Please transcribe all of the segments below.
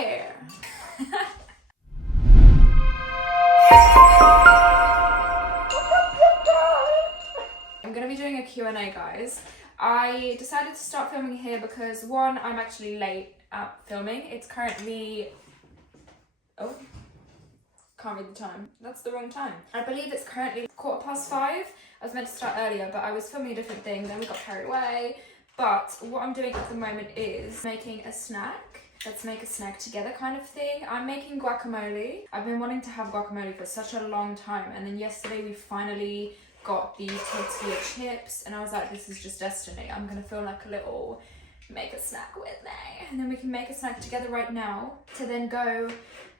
hair. I'm gonna be doing a Q&A, guys. I decided to start filming here because one, I'm actually late at filming. It's currently, oh, can't read the time. That's the wrong time. I believe it's currently 5:15. I was meant to start earlier, but I was filming a different thing, then we got carried away. But what I'm doing at the moment is making a snack. Let's make a snack together kind of thing. I'm making guacamole. I've been wanting to have guacamole for such a long time, and then yesterday we finally got the tortilla chips, and I was like, this is just destiny. I'm gonna feel like a little make a snack with me, and then we can make a snack together right now to then go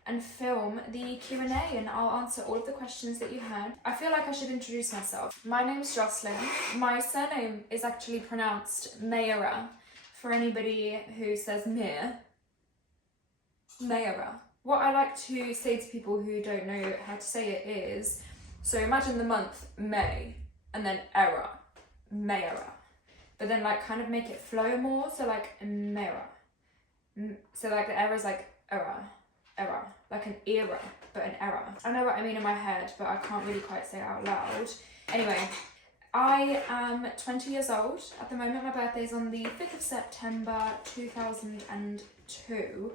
and film the Q&A, and I'll answer all of the questions that you had. I feel like I should introduce myself. My name's Jocelyn. My surname is actually pronounced Mayera, for anybody who says Mir. Mayera. What I like to say to people who don't know how to say it is, so imagine the month May, and then era, Mayera. But then like kind of make it flow more, so like Mayera. So like the era is like era, like an era, but an era. I know what I mean in my head, but I can't really quite say it out loud. Anyway, I am 20 years old at the moment. My birthday is on the 5th of September 2002.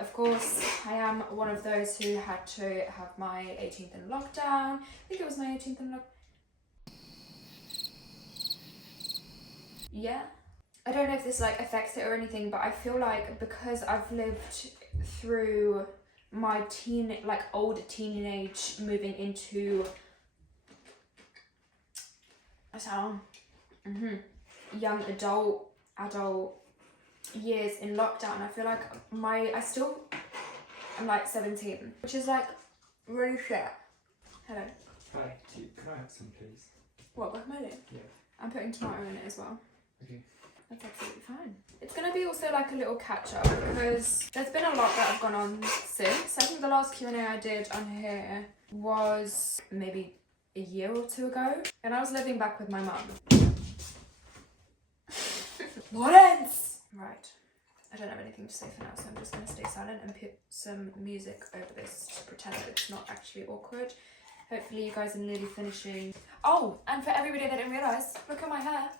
Of course, I am one of those who had to have my 18th in lockdown. I think it was my 18th in lockdown. Yeah. I don't know if this like affects it or anything, but I feel like because I've lived through my old teenage moving into young adult years in lockdown, I feel like I'm like 17, which is like really shit. Hello. Hi, can I have some, please? What, guacamole? Yeah. I'm putting tomato in it as well. Okay. That's absolutely fine. It's gonna be also like a little catch up because there's been a lot that have gone on since. I think the last Q&A I did on here was maybe a year or two ago, and I was living back with my mum. Lawrence! Right. I don't have anything to say for now, so I'm just going to stay silent and put some music over this to pretend that it's not actually awkward. Hopefully you guys are nearly finishing. Oh, and for everybody that didn't realise, look at my hair.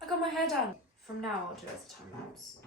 I got my hair done. From now I'll do it as a time lapse.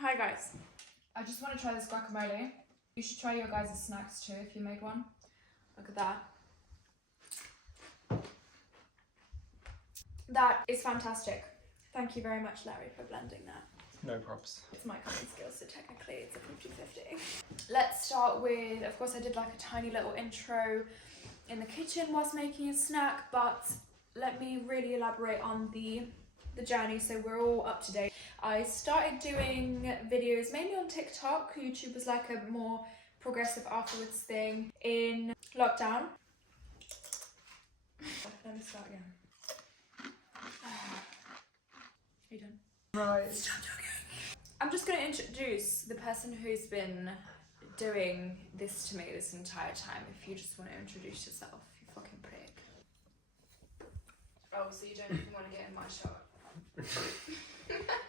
Hi guys, I just want to try this guacamole. You should try your guys' snacks too if you made one. Look at that. That is fantastic. Thank you very much, Larry, for blending that. No props. It's my cooking skills, so technically it's a 50-50. Let's start with, of course I did like a tiny little intro in the kitchen whilst making a snack, but let me really elaborate on the journey so we're all up to date. I started doing videos mainly on TikTok. YouTube was like a more progressive afterwards thing in lockdown. Let me start again. Are you done? Right. Stop talking. I'm just going to introduce the person who's been doing this to me this entire time. If you just want to introduce yourself, you fucking prick. Oh, so you don't even want to get in my shot?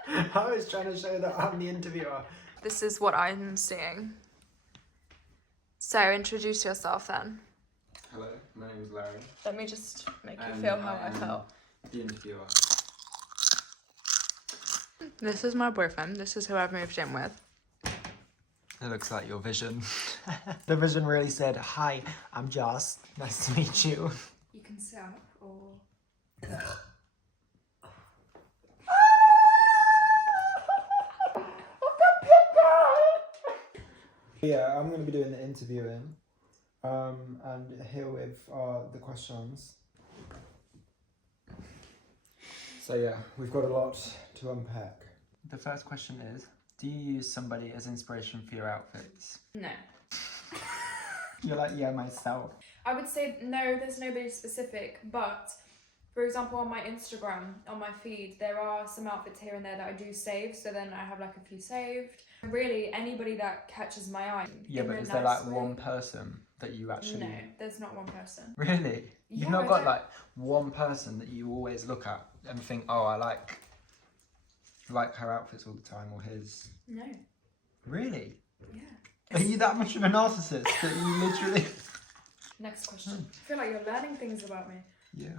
I was trying to show that I'm the interviewer. This is what I'm seeing. So introduce yourself then. Hello, my name is Larry. Let me just make you feel how I felt. The interviewer. This is my boyfriend. This is who I've moved in with. It looks like your vision. The vision really said, "Hi, I'm Joss. Nice to meet you." You can sit up or... Yeah, I'm going to be doing the interviewing. And here with the questions. So yeah, we've got a lot to unpack. The first question is, do you use somebody as inspiration for your outfits? No. You're like, yeah, myself. I would say no, there's nobody specific, but for example, on my Instagram, on my feed, there are some outfits here and there that I do save, so then I have like a few saved. Really, anybody that catches my eye. Yeah, but is there like one person that you actually... No, there's not one person. Really? You've Yeah, not got like one person that you always look at and think, oh, I like her outfits all the time, or his? No. Really? Yeah. Are you that much of a narcissist that you literally... Next question. I feel like you're learning things about me. Yeah.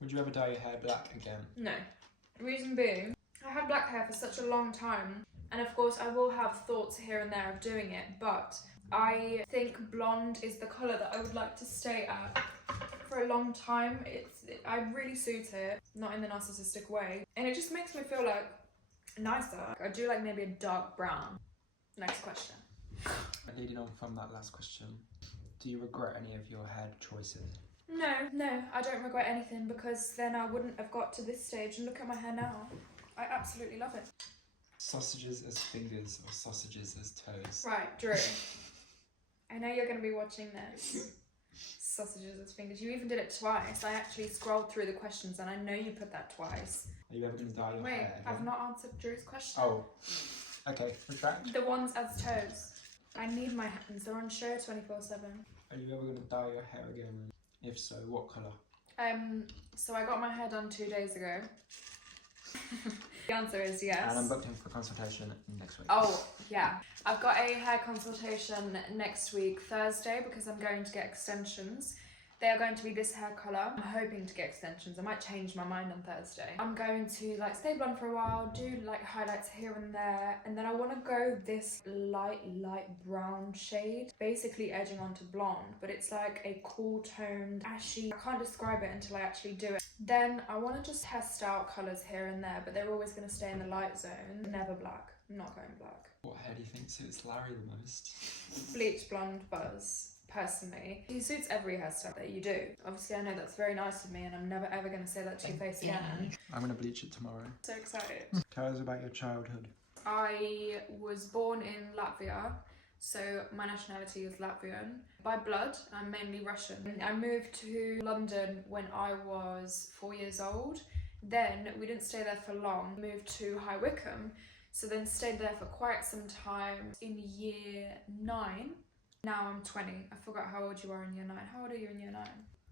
Would you ever dye your hair black again? No. Reason being, I had black hair for such a long time, and of course I will have thoughts here and there of doing it, but I think blonde is the colour that I would like to stay at for a long time. I really suit it, not in the narcissistic way, and it just makes me feel like nicer. I do like maybe a dark brown. Next question. Leading on from that last question, do you regret any of your hair choices? No, I don't regret anything, because then I wouldn't have got to this stage, and look at my hair now. I absolutely love it. Sausages as fingers or sausages as toes? Right, Drew. I know you're going to be watching this. Sausages as fingers. You even did it twice. I actually scrolled through the questions and I know you put that twice. Are you ever going to dye your hair again? I've not answered Drew's question. Oh, okay, retract. The ones as toes. I need my hands. They're on show 24/7. Are you ever going to dye your hair again? If so, what colour? So I got my hair done 2 days ago. The answer is yes. And I'm booked in for consultation next week. Oh, yeah. I've got a hair consultation next week, Thursday, because I'm going to get extensions. They are going to be this hair colour. I'm hoping to get extensions. I might change my mind on Thursday. I'm going to like stay blonde for a while, do like highlights here and there, and then I want to go this light brown shade, basically edging onto blonde, but it's like a cool toned, ashy. I can't describe it until I actually do it. Then I want to just test out colours here and there, but they're always going to stay in the light zone. Never black. I'm not going black. What hair do you think suits Larry the most? Bleach blonde buzz. Personally, he suits every hairstyle that you do. Obviously, I know that's very nice of me, and I'm never ever going to say that to your face again. I'm going to bleach it tomorrow. So excited. Tell us about your childhood. I was born in Latvia, so my nationality is Latvian. By blood, I'm mainly Russian. I moved to London when I was 4 years old. Then we didn't stay there for long. Moved to High Wycombe, so then stayed there for quite some time. In year 9. Now I'm 20. I forgot how old you are in year 9. How old are you in year 9?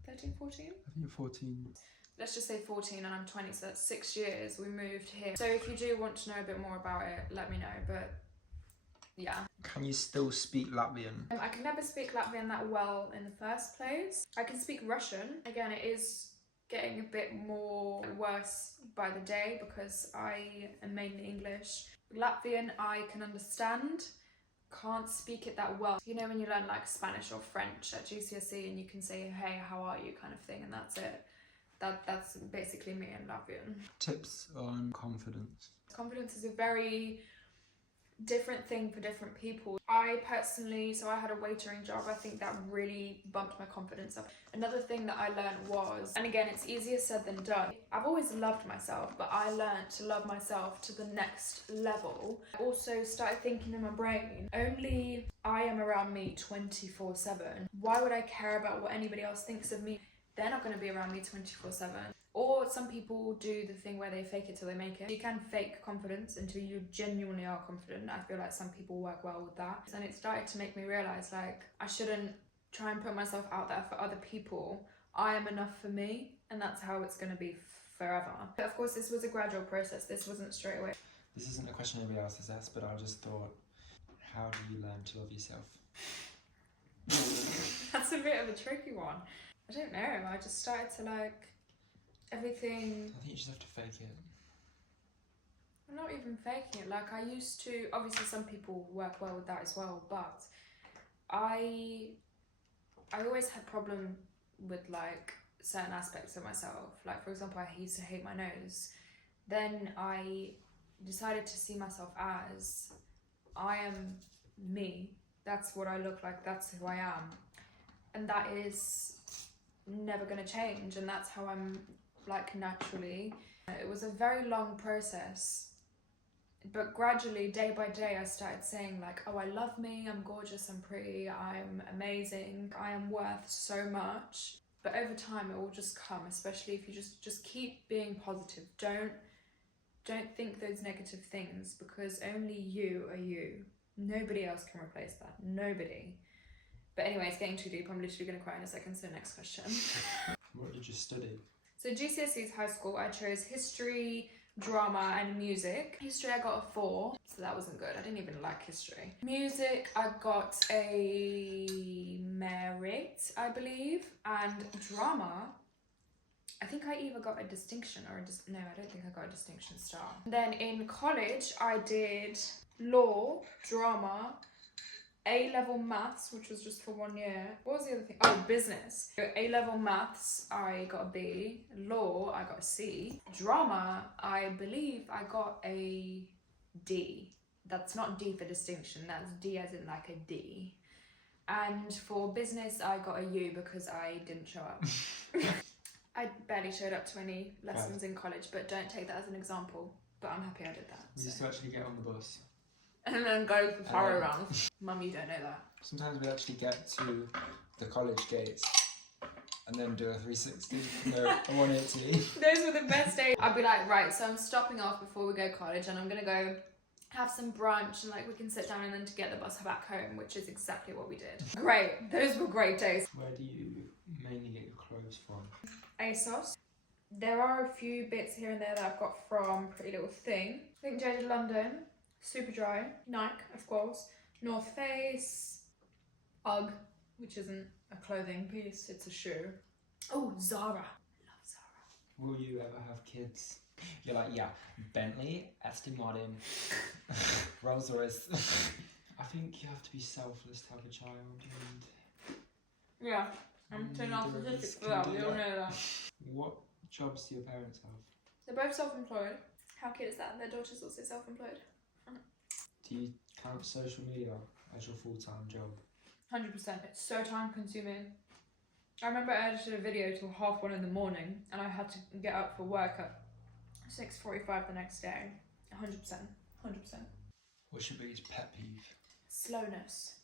13, 14? I think you're 14. Let's just say 14 and I'm 20, so that's 6 years we moved here. So if you do want to know a bit more about it, let me know, but yeah. Can you still speak Latvian? I can never speak Latvian that well in the first place. I can speak Russian. Again, it is getting a bit more worse by the day because I am mainly English. Latvian I can understand. Can't speak it that well. You know when you learn like Spanish or French at GCSE and you can say, hey, how are you kind of thing, and that's it. That's basically me in Latvian. Tips on confidence. Confidence is a very different thing for different people. I personally, so I had a waitering job. I think that really bumped my confidence up. Another thing that I learned was, and again, it's easier said than done. I've always loved myself, but I learned to love myself to the next level. I also started thinking in my brain, only I am around me 24/7. Why would I care about what anybody else thinks of me? They're not going to be around me 24/7. Or some people do the thing where they fake it till they make it. You can fake confidence until you genuinely are confident. I feel like some people work well with that. And it started to make me realise like I shouldn't try and put myself out there for other people. I am enough for me, and that's how it's going to be forever. But of course, this was a gradual process. This wasn't straight away. This isn't a question anybody else has asked, but I just thought, how do you learn to love yourself? That's a bit of a tricky one. I don't know. I just started to like everything. I think you just have to fake it. I'm not even faking it. Like I used to, obviously some people work well with that as well, but I always had problem with like certain aspects of myself. Like for example, I used to hate my nose. Then I decided to see myself as I am me That's what I look like, that's who I am. And that is never gonna change, and that's how I'm like naturally. It was a very long process, but gradually, day by day, I started saying like, oh, I love me, I'm gorgeous, I'm pretty, I'm amazing, I am worth so much. But over time, it will just come, especially if you just keep being positive. Don't think those negative things, because only you are you. Nobody else can replace that. Nobody. But anyway, it's getting too deep. I'm literally going to cry in a second. So next question. What did you study? So GCSEs, high school, I chose history, drama and music. History, I got a 4. So that wasn't good. I didn't even like history. Music, I got a merit, I believe. And drama, I think I either got a distinction or no, I don't think I got a distinction star. Then in college, I did law, drama, A-level maths, which was just for 1 year. What was the other thing? Oh, business. A-level maths, I got a B. Law, I got a C. Drama, I believe I got a D. That's not D for distinction, that's D as in like a D. And for business, I got a U because I didn't show up. I barely showed up to any lessons in college, but don't take that as an example. But I'm happy I did that. We used to actually get on the bus. And then go for power around. Mum, you don't know that. Sometimes we actually get to the college gates and then do a 360. No, a 180. Those were the best days. I'd be like, right, so I'm stopping off before we go to college and I'm going to go have some brunch and like we can sit down and then to get the bus back home, which is exactly what we did. Great. Those were great days. Where do you mainly get your clothes from? ASOS. There are a few bits here and there that I've got from Pretty Little Thing. I think Jaded London, Superdry, Nike, of course, North Face, UGG, which isn't a clothing piece, it's a shoe. Oh, Zara. Love Zara. Will you ever have kids? You're like, yeah, Bentley, Aston Martin, Rolls Royce. I think you have to be selfless to have a child. And yeah, I'm too narcissistic for that, you don't know that. What jobs do your parents have? They're both self-employed. How cute is that? Their daughter's also self-employed. Do you count social media as your full-time job? 100%. It's so time-consuming. I remember I edited a video till 1:30 in the morning and I had to get up for work at 6:45 the next day. 100%. 100%. What's your biggest pet peeve? Slowness.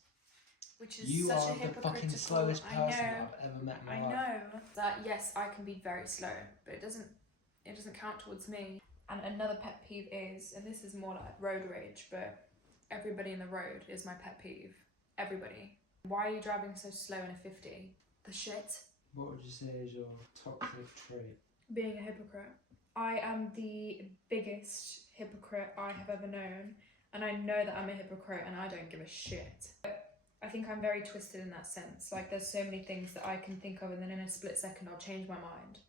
Which is you such are a hypocritical... the fucking slowest person I've ever met in my life. I know. That yes, I can be very slow, but it doesn't count towards me. And another pet peeve is, and this is more like road rage, but everybody in the road is my pet peeve. Everybody. Why are you driving so slow in a 50? The shit. What would you say is your toxic trait? Being a hypocrite. I am the biggest hypocrite I have ever known, and I know that I'm a hypocrite and I don't give a shit. But I think I'm very twisted in that sense. Like there's so many things that I can think of and then in a split second I'll change my mind.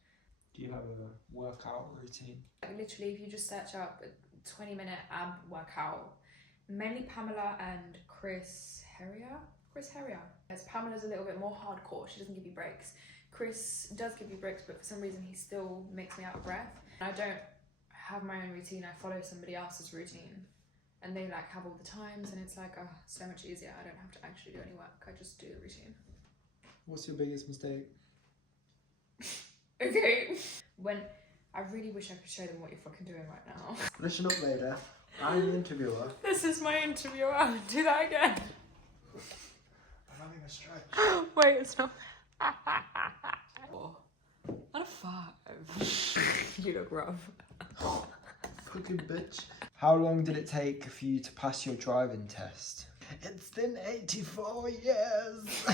Do you have a workout routine? Like literally, if you just search up a 20-minute ab workout, mainly Pamela and Chris Herrier. As Pamela's a little bit more hardcore, she doesn't give you breaks. Chris does give you breaks, but for some reason he still makes me out of breath. I don't have my own routine, I follow somebody else's routine. And they like have all the times and it's like, oh, so much easier. I don't have to actually do any work, I just do the routine. What's your biggest mistake? Okay. When I really wish I could show them what you're fucking doing right now. Listen up, Vader. I'm the interviewer. This is my interviewer. Do that again. I'm having a stretch. Wait, it's not. Out of 5. You look rough. Fucking bitch. How long did it take for you to pass your driving test? It's been 84 years.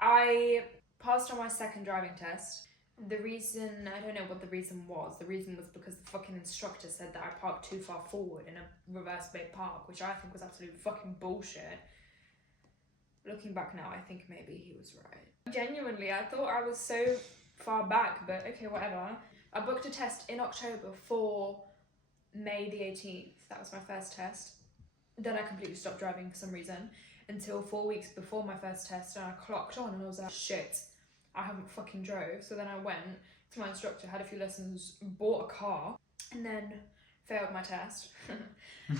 I passed on my second driving test. The reason, I don't know what the reason was. The reason was because the fucking instructor said that I parked too far forward in a reverse bay park, which I think was absolute fucking bullshit. Looking back now, I think maybe he was right. Genuinely, I thought I was so far back, but okay, whatever. I booked a test in October for May the 18th. That was my first test. Then I completely stopped driving for some reason until 4 weeks before my first test, and I clocked on and I was like, shit, I haven't fucking drove. So then I went to my instructor, had a few lessons, bought a car, and then failed my test.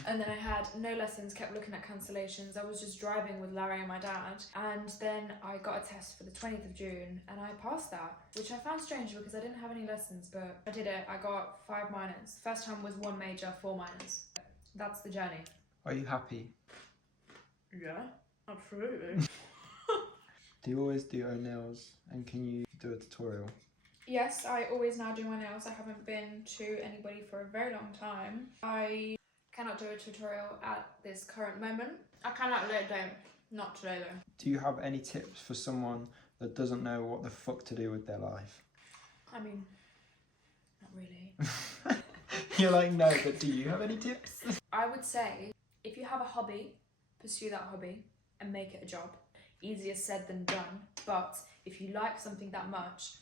And then I had no lessons, kept looking at cancellations. I was just driving with Larry and my dad. And then I got a test for the 20th of June and I passed that, which I found strange because I didn't have any lessons, but I did it. I got 5 minors. First time was 1 major, 4 minors. That's the journey. Are you happy? Yeah, absolutely. Do you always do your own nails, and can you do a tutorial? Yes, I always now do my nails. I haven't been to anybody for a very long time. I cannot do a tutorial at this current moment. I cannot let it down. Not today though. Do you have any tips for someone that doesn't know what the fuck to do with their life? I mean, not really. You're like, no, but do you have any tips? I would say, if you have a hobby, pursue that hobby and make it a job. Easier said than done, but if you like something that much,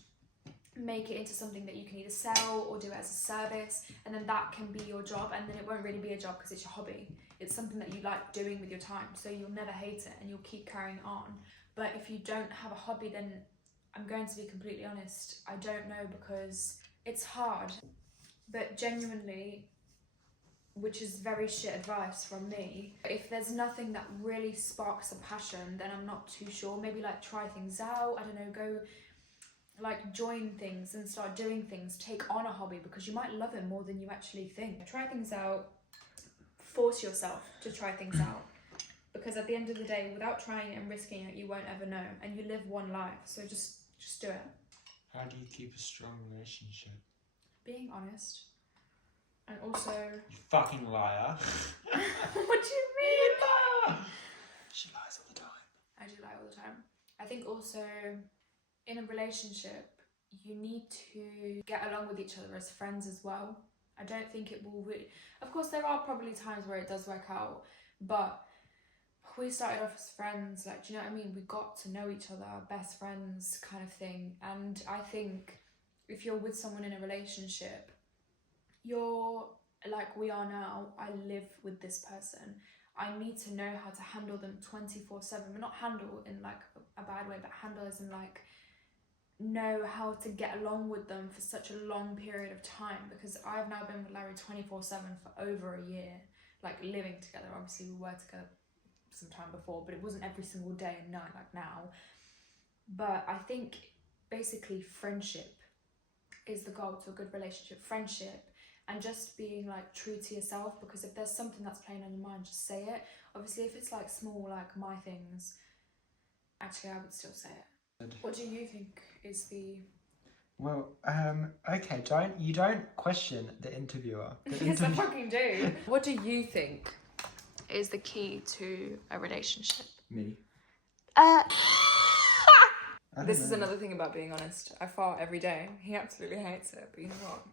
make it into something that you can either sell or do it as a service, and then that can be your job, and then it won't really be a job because it's your hobby. It's something that you like doing with your time, so you'll never hate it and you'll keep carrying on. But if you don't have a hobby, then I'm going to be completely honest, I don't know, because it's hard. But genuinely, which is very shit advice from me, if there's nothing that really sparks a passion, then I'm not too sure. Maybe like try things out, I don't know, go like join things and start doing things, take on a hobby, because you might love it more than you actually think. Try things out, force yourself to try things out, because at the end of the day, without trying it and risking it, you won't ever know, and you live one life, so just do it. How do you keep a strong relationship? Being honest, and also... You fucking liar. What do you mean? Liar. She lies all the time. I do lie all the time. I think also, in a relationship, you need to get along with each other as friends as well. I don't think it will really... Of course, there are probably times where it does work out, but we started off as friends, like, do you know what I mean? We got to know each other, best friends kind of thing. And I think if you're with someone in a relationship, you're like we are now. I live with this person. I need to know how to handle them 24/7, but not handle in like a bad way, but handle as in like know how to get along with them for such a long period of time, because I've now been with Larry 24/7 for over a year, like living together. Obviously we were together some time before, but it wasn't every single day and night like now. But I think basically friendship is the goal to a good relationship. Friendship, and just being like true to yourself, because if there's something that's playing on your mind, just say it. Obviously if it's like small, like my things, actually I would still say it. What do you think is the... Well, okay, you don't question the interviewer. Yes, I fucking do. What do you think is the key to a relationship? Me. This is another thing about being honest. I fart every day. He absolutely hates it, but you know what?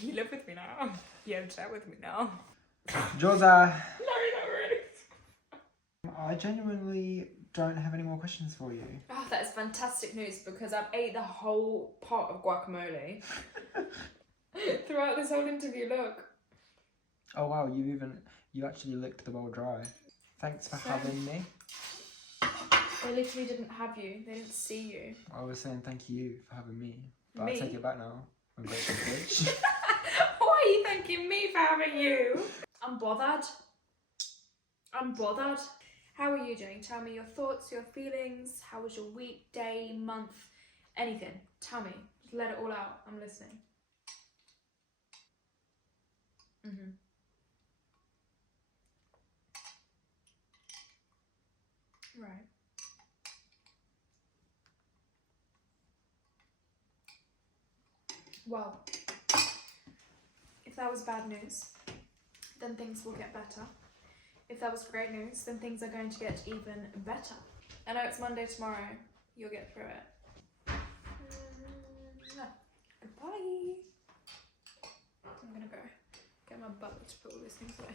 You live with me now. You have a chat with me now. Josa! Larry, not really. I genuinely don't have any more questions for you. Oh, that is fantastic news, because I've ate the whole pot of guacamole throughout this whole interview, look. Oh wow, you actually licked the bowl dry. Thanks for having me. They literally didn't have you, they didn't see you. I was saying thank you for having me, but Me? I take it back now. I'm grateful, bitch. Why are you thanking me for having you? I'm bothered. I'm bothered. How are you doing? Tell me your thoughts, your feelings. How was your week, day, month, anything. Tell me. Just let it all out. I'm listening. Right. Well, if that was bad news, then things will get better. If that was great news, then things are going to get even better. I know it's Monday tomorrow. You'll get through it. Goodbye. I'm gonna go get my butler to put all these things away.